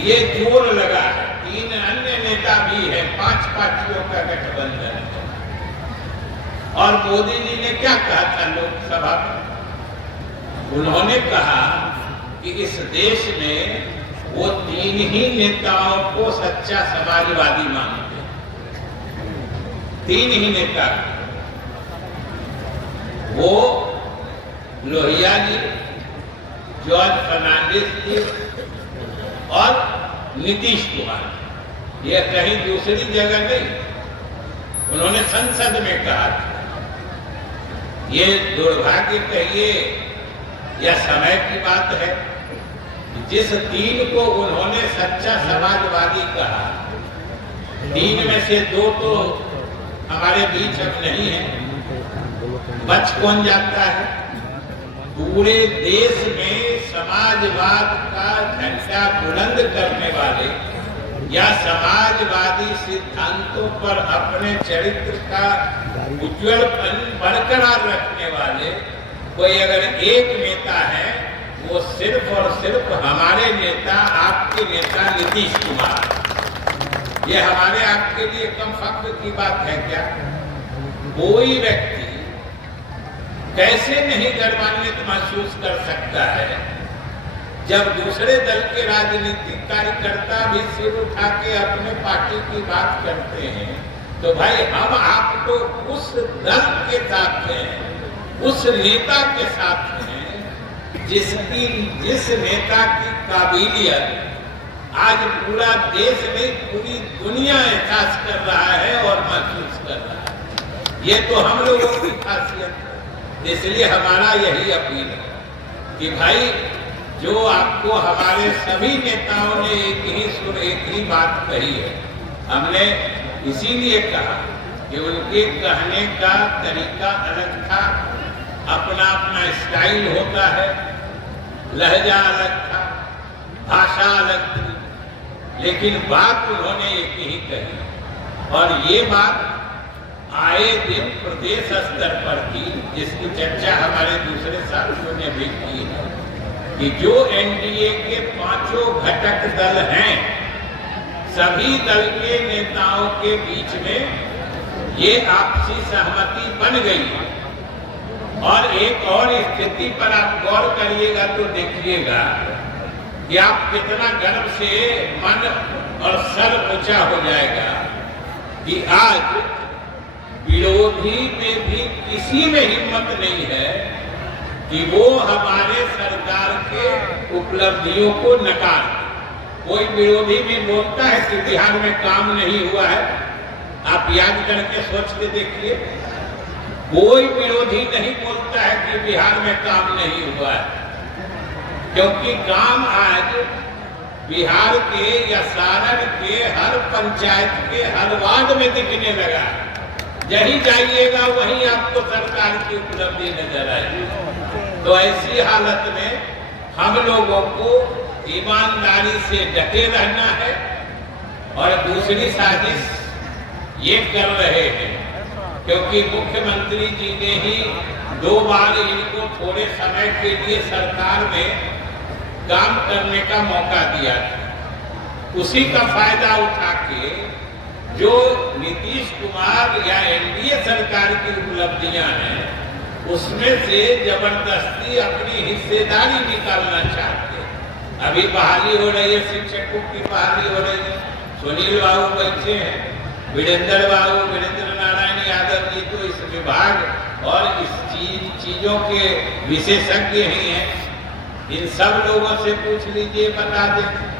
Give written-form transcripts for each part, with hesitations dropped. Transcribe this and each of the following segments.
ये जोर लगा है, 3 अन्य नेता भी है, 5 पार्टियों का गठबंधन है। और मोदी जी ने क्या कहा था लोकसभा में? उन्होंने कहा कि इस देश में वो 3 ही नेताओं को सच्चा समाजवादी मानते हैं। 3 ही नेता, वो लोहिया जी, जॉर्ज फर्नांडिस जी और नीतीश कुमार। यह कहीं दूसरी जगह नहीं, उन्होंने संसद में कहा था। ये दुर्भाग्य कहिए या समय की बात है, जिस 3 को उन्होंने सच्चा समाजवादी कहा, 3 में से 2 तो हमारे बीच अब नहीं है। बच कौन जाता है? पूरे देश में समाजवाद का झंडा बुलंद करने वाले या समाजवादी सिद्धांतों पर अपने चरित्र का उज्जवल बरकरार रखने वाले कोई अगर एक नेता है, वो सिर्फ और सिर्फ हमारे नेता, आपके नेता नीतीश कुमार। ये हमारे आपके लिए कम फख्र की बात है क्या? कोई व्यक्ति कैसे नहीं गर्वान्वित महसूस कर सकता है जब दूसरे दल के राजनीतिक कार्यकर्ता भी सिर उठा के अपने पार्टी की बात करते हैं? तो भाई हम आप तो उस दल के साथ हैं, उस नेता के साथ हैं जिस नेता की काबिलियत आज पूरा देश नहीं, पूरी दुनिया एहसास कर रहा है और महसूस कर रहा है। ये तो हम लोगों की खासियत है। इसलिए हमारा यही अपील है कि भाई, जो आपको हमारे सभी नेताओं ने एक ही सुर, एक ही बात कही है, हमने इसीलिए कहा कि उनके कहने का तरीका अलग था, अपना अपना स्टाइल होता है, लहजा अलग था, भाषा अलग थी, लेकिन बात उन्होंने एक ही कही। और ये बात आए दिन प्रदेश स्तर पर की, जिसकी चर्चा हमारे दूसरे साथियों ने भी की है, कि जो एनडीए के 5 घटक दल हैं, सभी दल के नेताओं के बीच में ये आपसी सहमति बन गई है। और एक और स्थिति पर आप गौर करिएगा तो देखिएगा कि आप कितना गर्व से मन और सर ऊंचा हो जाएगा कि आज विरोधी में भी किसी में हिम्मत नहीं है कि वो हमारे सरकार के उपलब्धियों को नकार। कोई विरोधी भी बोलता है कि बिहार में काम नहीं हुआ है, आप याद करके सोच के देखिए, कोई विरोधी नहीं बोलता है कि बिहार में काम नहीं हुआ है, क्योंकि काम आज बिहार के या सारण के हर पंचायत के हर वार्ड में दिखने लगा। जहीं जाइएगा वहीं आपको सरकार की उपलब्धि नजर आएगी। तो ऐसी हालत में हम लोगों को ईमानदारी से डटे रहना है। और दूसरी साजिश ये कर रहे हैं, क्योंकि मुख्यमंत्री जी ने ही 2 बार इनको थोड़े समय के लिए सरकार में काम करने का मौका दिया था, उसी का फायदा उठा के जो नीतीश कुमार या एनडीए सरकार की उपलब्धियां हैं, उसमें से जबरदस्ती अपनी हिस्सेदारी निकालना चाहते हैं। अभी बहाली हो रही है, शिक्षकों की बहाली हो रही है, सुनील बाबू बैठे हैं, वीरेंद्र बाबू, वीरेंद्र नारायण यादव जी तो इस विभाग और इस चीजों के विशेषज्ञ ही हैं। इन सब लोगों से पूछ लीजिए, बता दें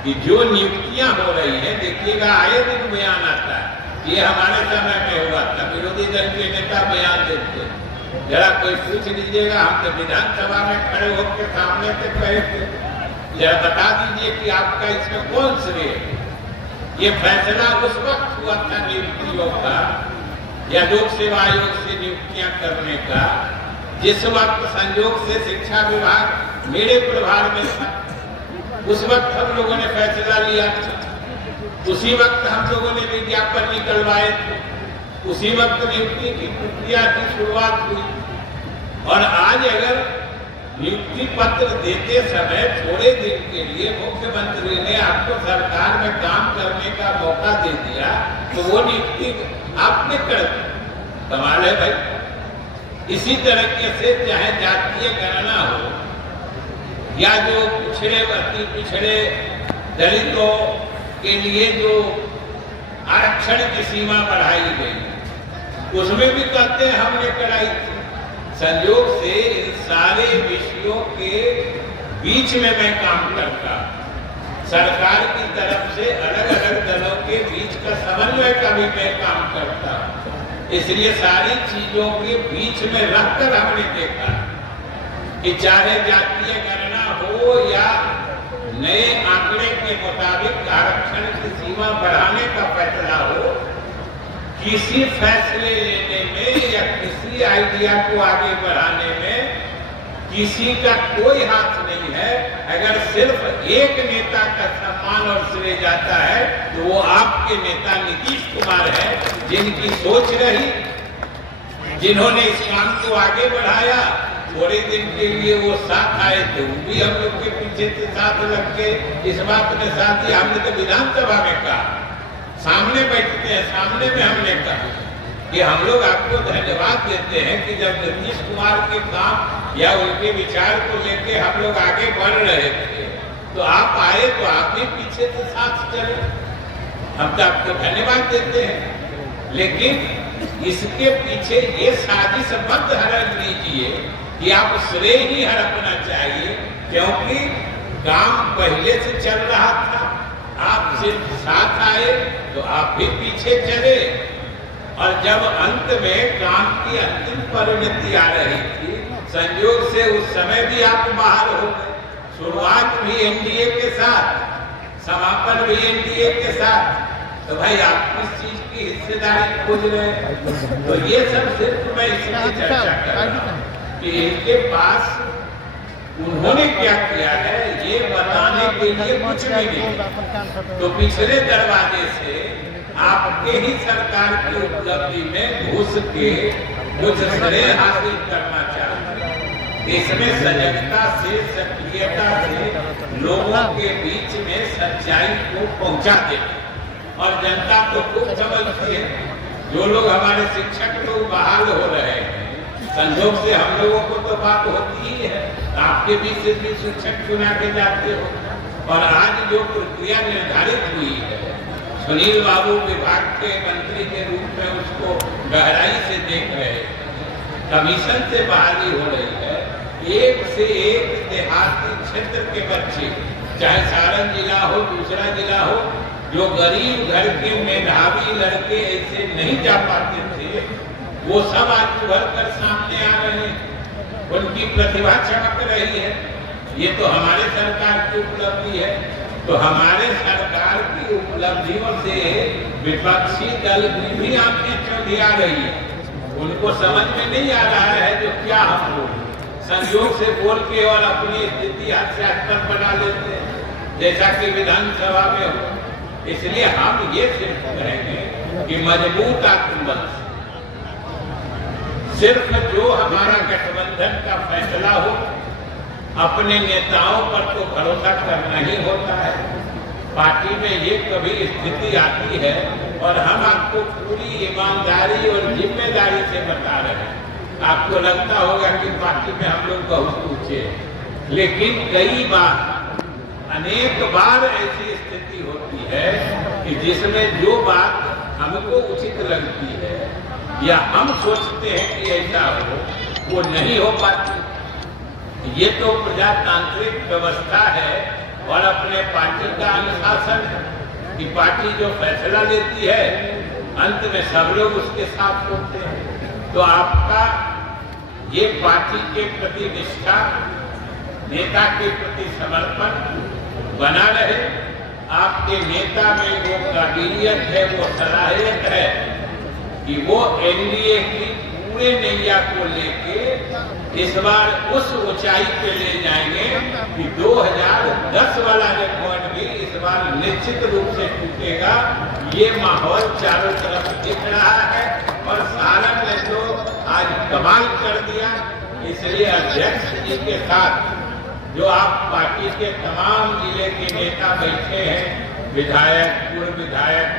कि जो नियुक्तियां हो रही हैं, देखिएगा आए दिन बयान आता है, ये हमारे समय में हुआ था, विरोधी दल के नेता बयान देते, जरा कोई पूछ लीजिएगा, हम तो विधानसभा में खड़े होकर सामने से कहे थे, जरा बता दीजिए कि आपका इसमें कौन श्रेय है। ये फैसला उस वक्त हुआ था नियुक्तियों का या लोक सेवा आयोग से नियुक्तियां करने का, जिस वक्त संयोग से शिक्षा विभाग मेरे प्रभार में था। उस वक्त हम लोगों ने फैसला लिया था, उसी वक्त हम लोगों ने विज्ञापन निकलवाए थे, उसी वक्त नियुक्ति की प्रक्रिया की शुरुआत हुई। और आज अगर नियुक्ति पत्र देते समय थोड़े दिन के लिए मुख्यमंत्री ने आपको सरकार में काम करने का मौका दे दिया, तो वो नियुक्ति आपने कर दी। कमाल है भाई। इसी तरीके से चाहे जातीय गणना हो या जो पिछड़े अति पिछड़े दलितों के लिए जो आरक्षण की सीमा बढ़ाई गई, उसमें भी कहते हैं हमने कराई थी। संयोग से इन सारे विषयों के बीच में मैं काम करता, सरकार की तरफ से अलग अलग दलों के बीच का समन्वय का भी मैं काम करता। इसलिए सारी चीजों के बीच में रहकर हमने देखा कि चाहे जातीय गणना हो या नए आंकड़े के मुताबिक आरक्षण की सीमा बढ़ाने का फैसला हो, किसी फैसले लेने में या किसी आइडिया को आगे बढ़ाने में किसी का कोई हाथ नहीं है। अगर सिर्फ एक नेता का सम्मान और श्रेय जाता है तो वो आपके नेता नीतीश कुमार है, जिनकी सोच रही, जिन्होंने इस काम को आगे बढ़ाया। थोड़े दिन के लिए वो साथ आए तो भी हम लोग के पीछे से साथ लग के इस बात में साथ दिया। हमने तो विधानसभा में कहा, सामने बैठते हैं, सामने में हमने कहा कि हम लोग आपको धन्यवाद देते हैं कि जब नीतीश कुमार के काम या उनके विचार को लेके हम लोग आगे बढ़ रहे थे तो आप आए, तो आप भी पीछे से साथ चले। हम तो आपको धन्यवाद देते हैं, लेकिन इसके पीछे ये साजिश मत हड़प लीजिए कि आप श्रेय ही हड़पना चाहिए, क्योंकि काम पहले से चल रहा था। आप सिर्फ साथ आए तो आप भी पीछे चले, और जब अंत में काम की अंतिम परिणति आ रही थी, संयोग से उस समय भी आप बाहर हो गए। शुरुआत भी एनडीए के साथ, समापन भी एनडीए के साथ, तो भाई आप किस चीज की हिस्सेदारी खोज रहे हैं? तो ये सब सिर्फ मैं इसलिए चर्चा कर रहा हूँ कि इनके पास उन्होंने क्या किया है ये बताने के लिए कुछ भी नहीं। तो पिछले दरवाजे से आपके ही सरकार की उपलब्धि में घुस के कुछ श्रेय हासिल करना चाहते हैं। इसमें सजगता से, सक्रियता से लोगों के बीच में सच्चाई को पहुंचा देना, और जनता तो खूब समझती है। जो लोग हमारे शिक्षक लोग बहाल हो रहे हैं, संजोग से हम लोगों को तो बात होती ही है, आपके बीच से भी शिक्षक चुना के जाते हो। और आज जो प्रक्रिया निर्धारित हुई है, सुनील बाबू विभाग के मंत्री के रूप में उसको गहराई से देख रहे हैं, कमीशन से बहाली हो रही है। एक से एक देहाती क्षेत्र के बच्चे, चाहे सारण जिला हो, दूसरा जिला हो, जो गरीब घर के मेधावी लड़के ऐसे नहीं जा पाते थे, वो सब आज उभर कर सामने आ रहे हैं, उनकी प्रतिभा चमक रही है। ये तो हमारे सरकार की उपलब्धि है। तो हमारे सरकार की उपलब्धियों से विपक्षी दल की भी आंखें चौंधिया रही है। उनको समझ में नहीं आ रहा है जो क्या हम लोग संयोग से बोल के और अपनी स्थिति हास्यास्पद बना लेते हैं, जैसा कि विधानसभा में हो। इसलिए हम ये सिर्फ कहेंगे कि मजबूत आत्मबल, सिर्फ जो हमारा गठबंधन का फैसला हो, अपने नेताओं पर तो भरोसा करना ही होता है। पार्टी में ये कभी स्थिति आती है, और हम आपको पूरी ईमानदारी और जिम्मेदारी से बता रहे हैं। आपको लगता होगा कि पार्टी में हम लोग बहुत ऊंचे हैं, लेकिन कई बार, अनेक बार ऐसी स्थिति होती है कि जिसमें जो बात हमको उचित लगती है या हम सोचते हैं कि ऐसा हो, वो नहीं हो पाती। ये तो प्रजातांत्रिक व्यवस्था है और अपने पार्टी का अनुशासन है कि पार्टी जो फैसला लेती है, अंत में सब लोग उसके साथ होते हैं। तो आपका ये पार्टी के प्रति निष्ठा, नेता के प्रति समर्पण बना रहे। आपके नेता में वो काबिलियत है, वो सलाहियत है कि वो एनडीए की पूरे नैया को लेके इस बार उस ऊंचाई पे ले जाएंगे कि 2010 वाला रिकॉर्ड भी इस बार निश्चित रूप से टूटेगा। ये माहौल चारों तरफ दिख रहा है, और सारण ने तो आज कमाल कर दिया। इसलिए अध्यक्ष जी के साथ जो आप पार्टी के तमाम जिले के नेता बैठे हैं, विधायक, पूर्व विधायक